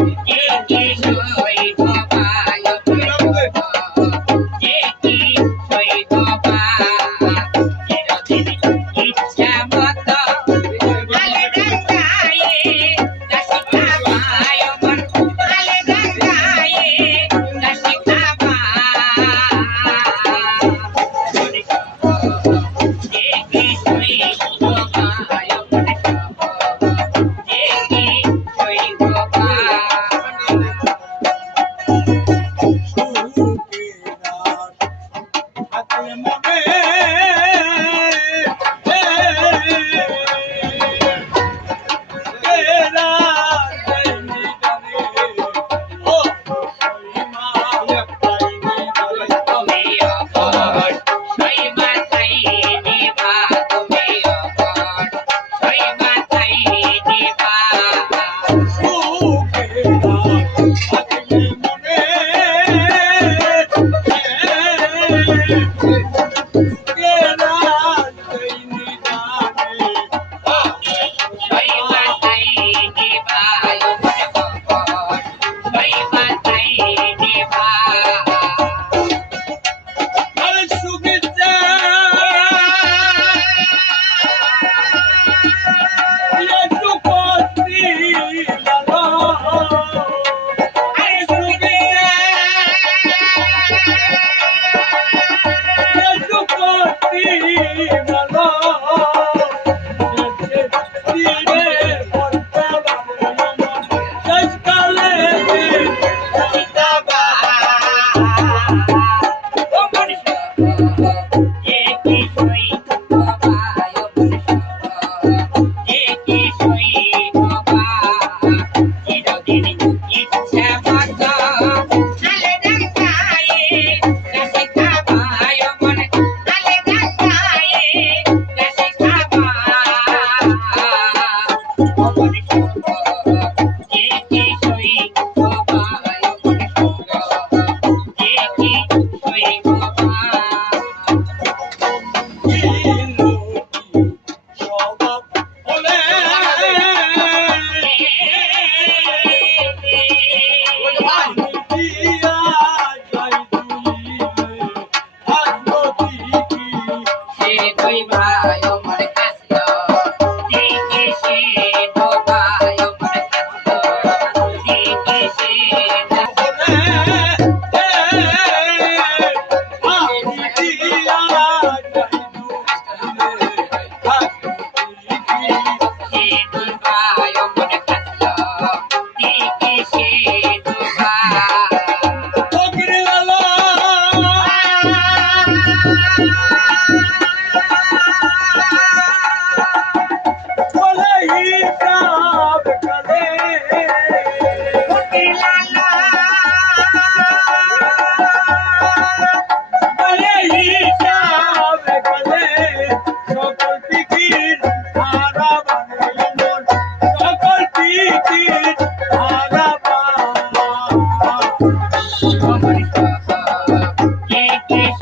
Yeah. Olha, meu. Thank you.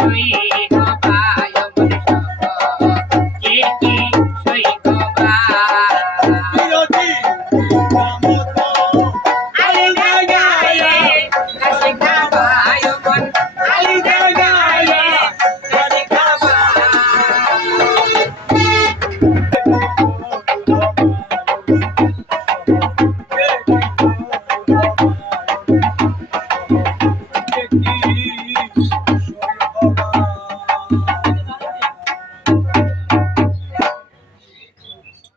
sweet.